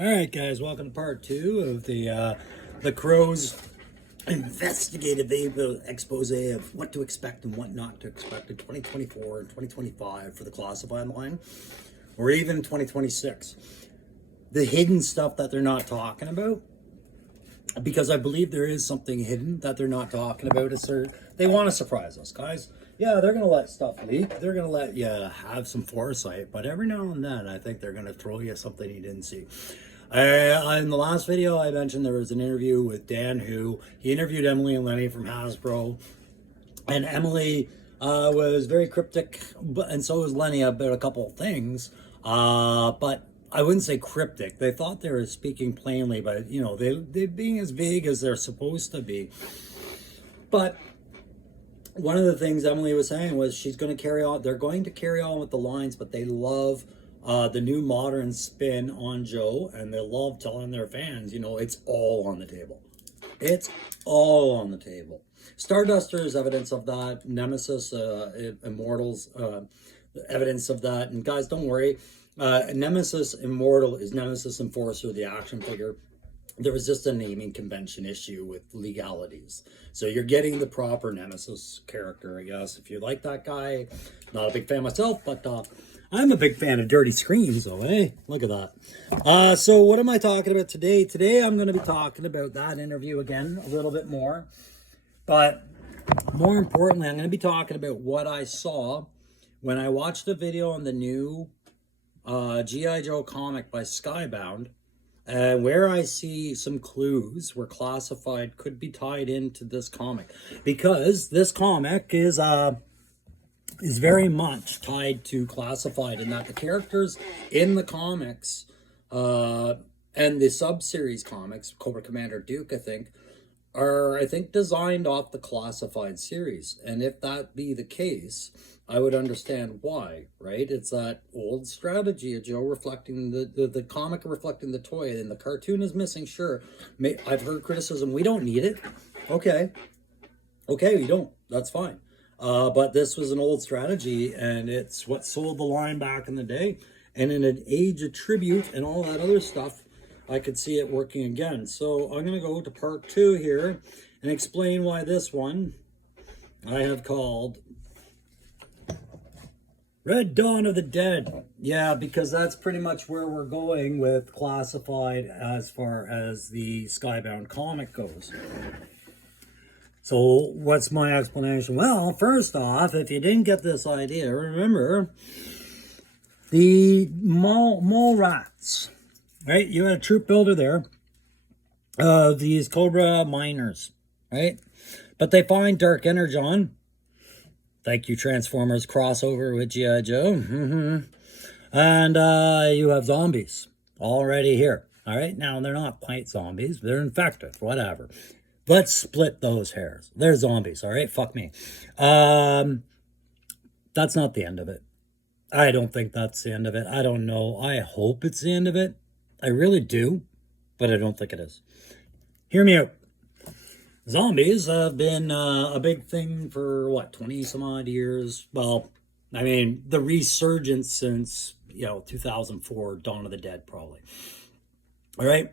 All right, guys, welcome to part two of the Crow's investigative expose of what to expect and what not to expect in 2024 and 2025 for the classified line, or even 2026. The hidden stuff that they're not talking about, because I believe there is something hidden that they're not talking about. They want to surprise us, guys. Yeah, they're going to let stuff leak. They're going to let you have some foresight, but every now and then, I think they're going to throw you something you didn't see. In the last video, I mentioned there was an interview with Dan he interviewed Emily and Lenny from Hasbro, and Emily was very cryptic, and so was Lenny about a couple of things, but I wouldn't say cryptic. They thought they were speaking plainly, but they're being as vague as they're supposed to be. But one of the things Emily was saying was she's going to carry on. They're going to carry on with the lines, but they love the new modern spin on Joe, and they love telling their fans, it's all on the table. It's all on the table. Starduster is evidence of that. Nemesis, Immortals, evidence of that. And guys, don't worry. Nemesis Immortal is Nemesis Enforcer, the action figure. There was just a naming convention issue with legalities. So you're getting the proper Nemesis character, I guess. If you like that guy, not a big fan myself, but I'm a big fan of Dirty Screams, though, eh? Look at that. So what am I talking about today? Today I'm going to be talking about that interview again a little bit more. But more importantly, I'm going to be talking about what I saw when I watched a video on the new G.I. Joe comic by Skybound, where I see some clues where classified could be tied into this comic. Because this comic is very much tied to classified, in that the characters in the comics and the sub-series comics, Cobra Commander Duke, I think designed off the classified series. And if that be the case, I would understand why, right? It's that old strategy of Joe reflecting the comic reflecting the toy, and the cartoon is missing. Sure, I've heard criticism. We don't need it. Okay, we don't. That's fine. But this was an old strategy, and it's what sold the line back in the day. And in an age of tribute and all that other stuff, I could see it working again. So I'm going to go to part two here and explain why this one I have called Red Dawn of the Dead. Yeah, because that's pretty much where we're going with classified as far as the Skybound comic goes. So what's my explanation? Well, first off, if you didn't get this idea, remember the mole rats, right? You had a troop builder there of these Cobra miners, right? But they find Dark Energon. Thank you, Transformers crossover with G.I. Joe. And you have zombies already here. All right, now they're not white zombies. They're infected, whatever. Let's split those hairs. They're zombies, all right? Fuck me. That's not the end of it. I don't think that's the end of it. I don't know. I hope it's the end of it. I really do, but I don't think it is. Hear me out. Zombies have been a big thing for, 20 some odd years? Well, I mean, the resurgence since, 2004, Dawn of the Dead, probably. All right?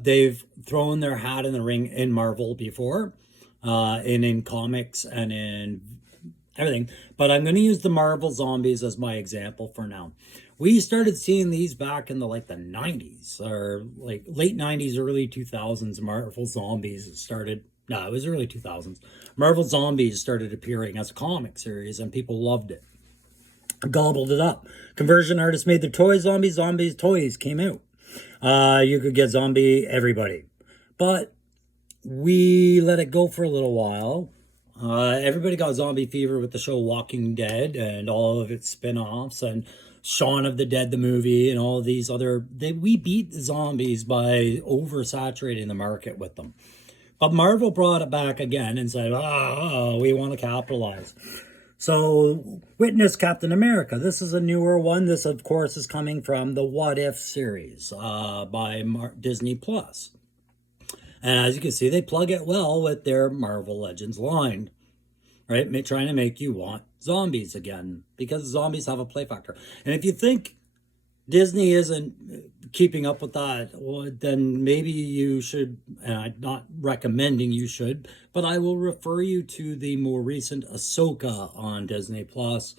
They've thrown their hat in the ring in Marvel before, and in comics and in everything. But I'm going to use the Marvel zombies as my example for now. We started seeing these back in the 90s, or late 90s, early 2000s. Marvel zombies started. No, it was early 2000s. Marvel zombies started appearing as a comic series, and people loved it. Gobbled it up. Conversion artists made their toys zombies. Zombies toys came out. You could get zombie everybody. But we let it go for a little while. Everybody got zombie fever with the show Walking Dead and all of its spin-offs, and Shaun of the Dead, the movie, and all of these other... we beat the zombies by oversaturating the market with them. But Marvel brought it back again and said, we want to capitalize. So, witness Captain America. This is a newer one. This, of course, is coming from the What If series by Disney+. And as you can see, they plug it well with their Marvel Legends line, right? Trying to make you want zombies again, because zombies have a play factor. And if you think Disney isn't keeping up with that, well, then maybe you should, and I'm not recommending you should, but I will refer you to the more recent Ahsoka on Disney Plus,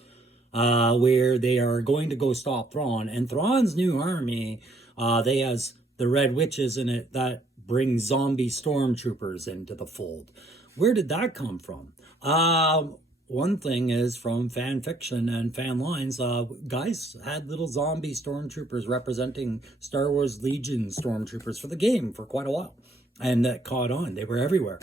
where they are going to go stop Thrawn. And Thrawn's new army, they has the Red Witches in it that bring zombie stormtroopers into the fold. Where did that come from? One thing is from fan fiction and fan lines. Guys had little zombie stormtroopers representing Star Wars Legion stormtroopers for the game for quite a while, and that caught on. They were everywhere.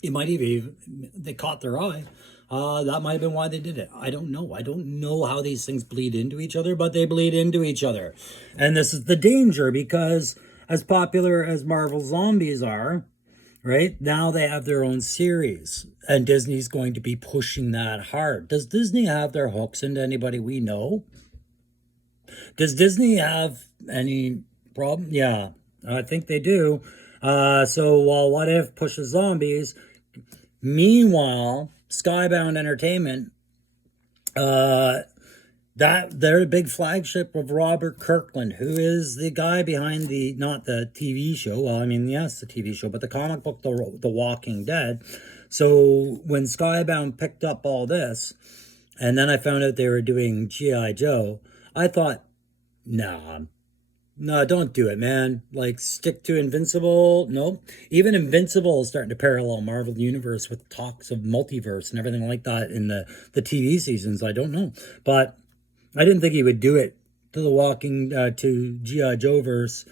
It might even they caught their eye. That might have been why they did it. I don't know. I don't know how these things bleed into each other, but they bleed into each other, and this is the danger, because as popular as Marvel Zombies are, right now they have their own series, and Disney's going to be pushing that hard. Does Disney have their hooks into anybody we know? Does Disney have any problem? Yeah, I think they do. So while What If pushes zombies, meanwhile, Skybound Entertainment, that they're a big flagship of Robert Kirkland, who is the guy behind the, not the TV show, well, I mean, yes, the TV show, but the comic book, The Walking Dead. So when Skybound picked up all this, and then I found out they were doing G.I. Joe, I thought, nah, no, don't do it, man. Like, stick to Invincible. Nope. Even Invincible is starting to parallel Marvel Universe with talks of multiverse and everything like that in the TV seasons. I don't know. But I didn't think he would do it to the to G.I. Joe verse,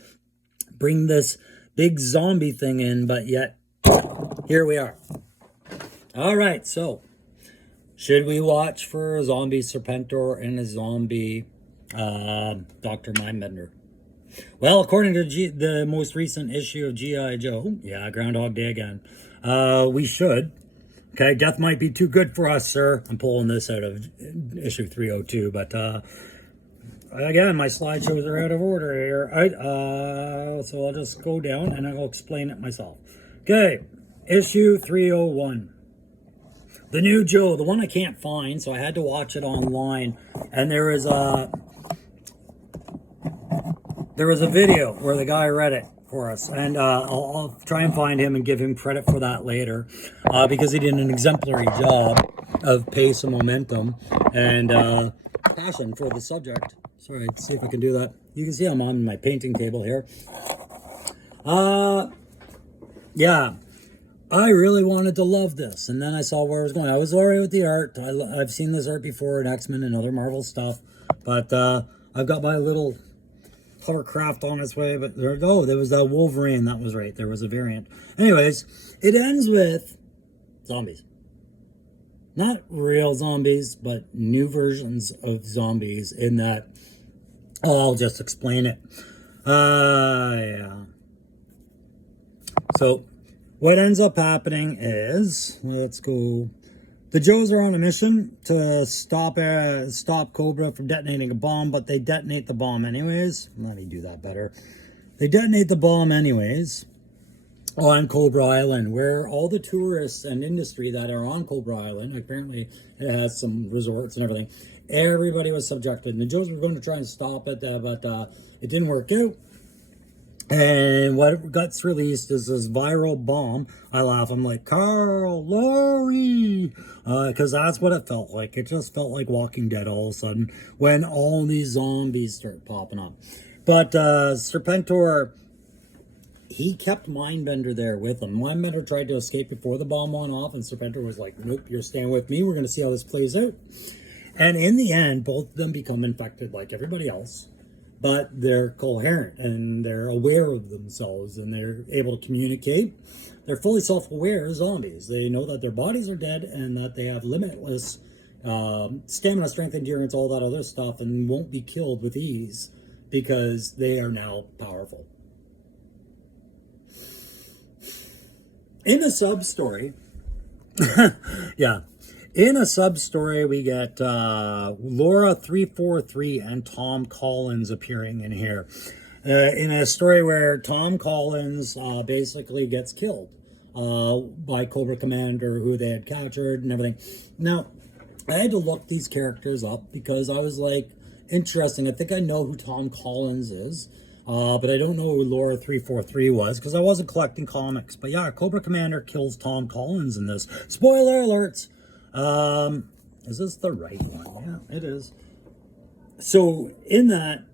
bring this big zombie thing in, but yet here we are. All right, so should we watch for a zombie Serpentor and a zombie Dr. Mindbender? Well, according to the most recent issue of G.I. Joe, yeah, Groundhog Day again, we should. Okay, death might be too good for us, sir. I'm pulling this out of issue 302, but again, my slideshows are out of order here. So I'll just go down and I'll explain it myself. Okay, issue 301. The new Joe, the one I can't find, so I had to watch it online, and there was a video where the guy read it for us, and I'll try and find him and give him credit for that later, because he did an exemplary job of pace and momentum and passion for the subject. Sorry, let's see if I can do that. You can see I'm on my painting table here. Yeah, I really wanted to love this, and then I saw where I was going. I was alright with the art. I've seen this art before in X-Men and other Marvel stuff, but I've got my little hovercraft on its way, but there was that Wolverine. That was right. There was a variant. Anyways, it ends with zombies. Not real zombies, but new versions of zombies in that. I'll just explain it. Yeah. So what ends up happening is, let's go. The Joes are on a mission to stop Cobra from detonating a bomb, but they detonate the bomb anyways. Let me do that better. They detonate the bomb anyways on Cobra Island, where all the tourists and industry that are on Cobra Island, apparently it has some resorts and everything, everybody was subjected. And the Joes were going to try and stop it, but it didn't work out. And what gets released is this viral bomb. I laugh. I'm like, Carl, Laurie, because that's what it felt like. It just felt like Walking Dead all of a sudden when all these zombies start popping up. But Serpentor, he kept Mindbender there with him. Mindbender tried to escape before the bomb went off, and Serpentor was like, nope, you're staying with me. We're going to see how this plays out. And in the end, both of them become infected like everybody else. But they're coherent and they're aware of themselves and they're able to communicate. They're fully self-aware zombies. They know that their bodies are dead and that they have limitless stamina, strength, endurance, all that other stuff, and won't be killed with ease because they are now powerful. In a sub-story, yeah. In a sub-story, we get Laura 343 and Tom Collins appearing in here. In a story where Tom Collins basically gets killed by Cobra Commander, who they had captured and everything. Now, I had to look these characters up because I was like, interesting. I think I know who Tom Collins is. But I don't know who Laura 343 was because I wasn't collecting comics. But yeah, Cobra Commander kills Tom Collins in this. Spoiler alerts! Is this the right one? Yeah, it is. So in that,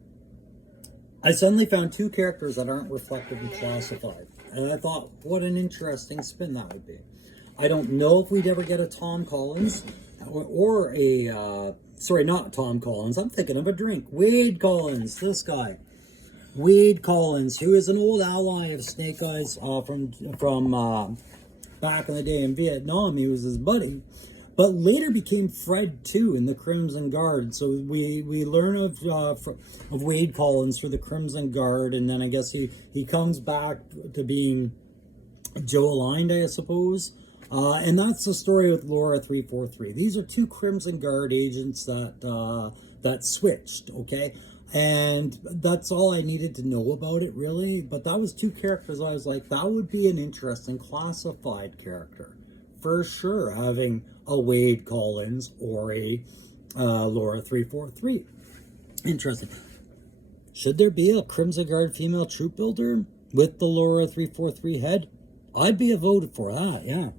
I suddenly found two characters that aren't reflected and classified. And I thought, what an interesting spin that would be. I don't know if we'd ever get a Tom Collins or a, sorry, not Tom Collins. I'm thinking of a drink. Wade Collins, this guy. Wade Collins, who is an old ally of Snake Eyes from back in the day in Vietnam. He was his buddy. But later became Fred too in the Crimson Guard. So we learn of Wade Collins through the Crimson Guard, and then I guess he comes back to being Joe Aligned, I suppose. And that's the story with Laura 343. These are two Crimson Guard agents that switched, okay? And that's all I needed to know about it, really. But that was two characters I was like, that would be an interesting classified character. For sure, having a Wade Collins or a Laura 343. Interesting. Should there be a Crimson Guard female troop builder with the Laura 343 head? I'd be voted for that, yeah.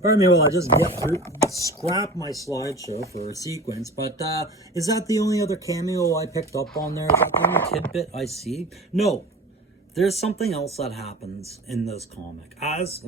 Pardon me while I just get through, scrap my slideshow for a sequence, but is that the only other cameo I picked up on there? Is that the only tidbit I see? No. There's something else that happens in this comic. As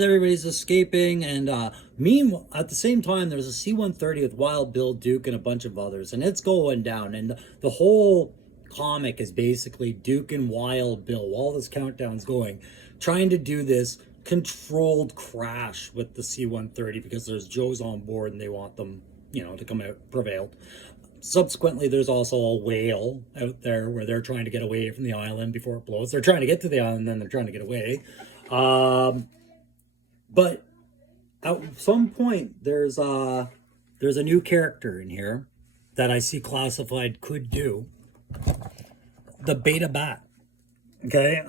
everybody's escaping, and meanwhile, at the same time, there's a C-130 with Wild Bill, Duke, and a bunch of others, and it's going down, and the whole comic is basically Duke and Wild Bill, while this countdown's going, trying to do this controlled crash with the C-130 because there's Joes on board and they want them, to come out prevailed. Subsequently, there's also a whale out there where they're trying to get away from the island before it blows. They're trying to get to the island, then they're trying to get away. But at some point, there's a new character in here that I see classified could do the Beta Bat. Okay,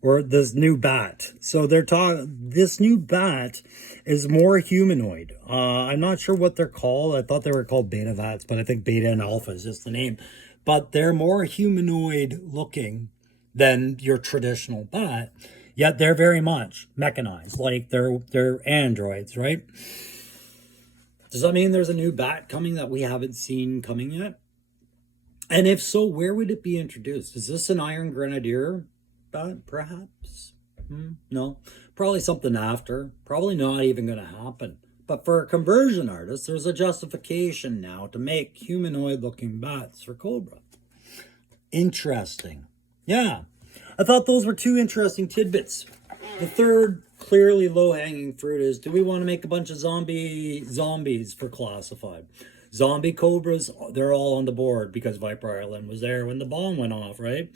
or this new bat. So they're talking. This new bat is more humanoid. I'm not sure what they're called. I thought they were called Beta Bats, but I think Beta and Alpha is just the name. But they're more humanoid looking than your traditional bat. Yet they're very much mechanized, like they're androids, right? Does that mean there's a new bat coming that we haven't seen coming yet? And if so, where would it be introduced? Is this an Iron Grenadier bat, perhaps? No. Probably something after. Probably not even going to happen. But for a conversion artist, there's a justification now to make humanoid-looking bats for Cobra. Interesting. Yeah. I thought those were two interesting tidbits. The third, clearly low-hanging fruit is, do we want to make a bunch of zombies for classified? Zombie Cobras, they're all on the board because Viper Island was there when the bomb went off, right?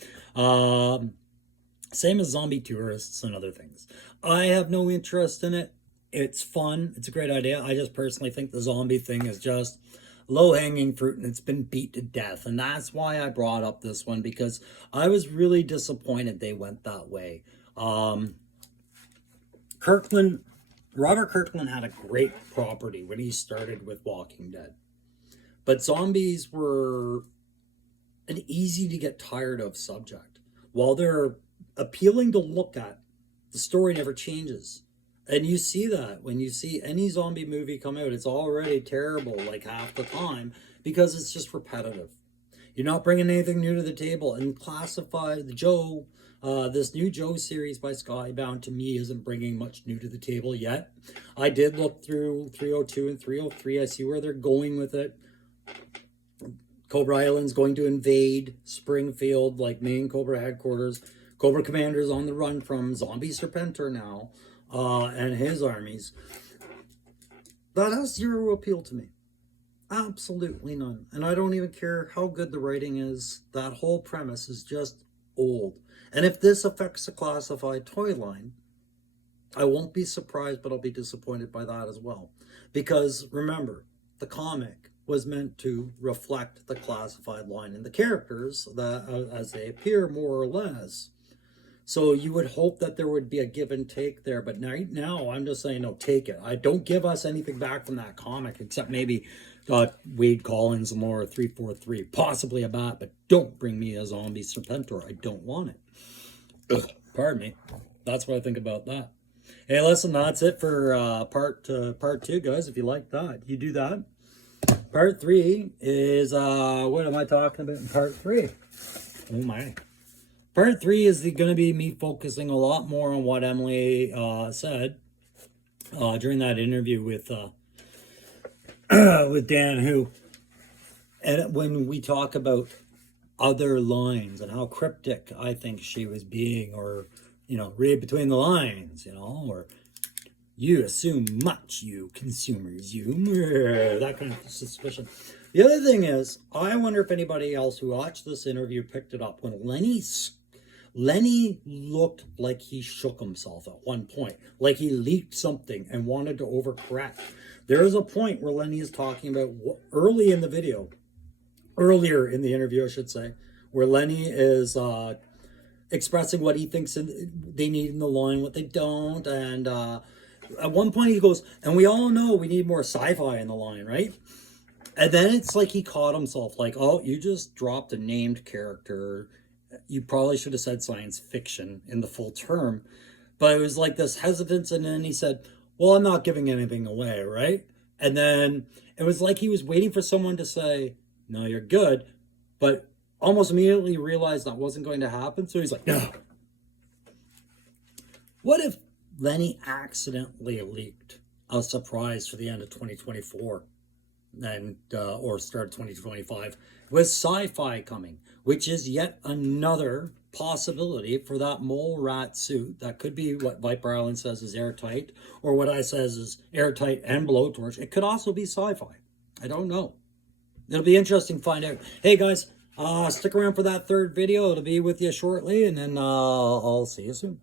Same as zombie tourists and other things. I have no interest in it. It's fun. It's a great idea. I just personally think the zombie thing is just low-hanging fruit and it's been beat to death. And that's why I brought up this one, because I was really disappointed they went that way. Robert Kirkland had a great property when he started with Walking Dead. But zombies were an easy to get tired of subject. While they're appealing to look at, the story never changes. And you see that when you see any zombie movie come out, it's already terrible like half the time because it's just repetitive. You're not bringing anything new to the table. And Classified, this new Joe series by Skybound to me isn't bringing much new to the table yet. I did look through 302 and 303. I see where they're going with it. Cobra Island's going to invade Springfield, like main Cobra headquarters. Cobra Commander's on the run from Zombie Serpentor now, and his armies. That has zero appeal to me. Absolutely none. And I don't even care how good the writing is. That whole premise is just old. And if this affects the classified toy line, I won't be surprised, but I'll be disappointed by that as well. Because remember, the comic was meant to reflect the classified line and the characters that as they appear, more or less. So you would hope that there would be a give and take there, but now I'm just saying, no, take it. I don't give us anything back from that comic except maybe Wade Collins and Laura 343. Possibly a bat, but don't bring me a zombie Serpentor. I don't want it. Ugh, pardon me. That's what I think about that. Hey, listen, that's it for part 2, guys. If you like that, you do that. Part 3 is, what am I talking about in part 3? Oh my. Part 3 is going to be me focusing a lot more on what Emily said during that interview with Dan Who. And when we talk about other lines and how cryptic I think she was being, or, you know, read between the lines, you know, or you assume much, you consumers, you, that kind of suspicion. The other thing is, I wonder if anybody else who watched this interview picked it up when Lenny looked like he shook himself at one point, like he leaked something and wanted to overcorrect. There is a point where Lenny is talking about earlier in the interview, I should say, where Lenny is expressing what he thinks they need in the line, what they don't, and at one point he goes, and we all know we need more sci-fi in the line, right? And then it's like he caught himself, like, oh, you just dropped a named character. You probably should have said science fiction in the full term. But it was like this hesitance, and then he said, well, I'm not giving anything away, right? And then it was like he was waiting for someone to say, no, you're good, but almost immediately realized that wasn't going to happen. So he's like, no. What if Lenny accidentally leaked a surprise for the end of 2024 and or start of 2025 with sci-fi coming, which is yet another possibility for that mole rat suit? That could be what Viper Island says is airtight, or what I says is airtight and blowtorch. It could also be sci-fi. I don't know. It'll be interesting to find out. Hey guys, stick around for that third video. It'll be with you shortly, and then I'll see you soon.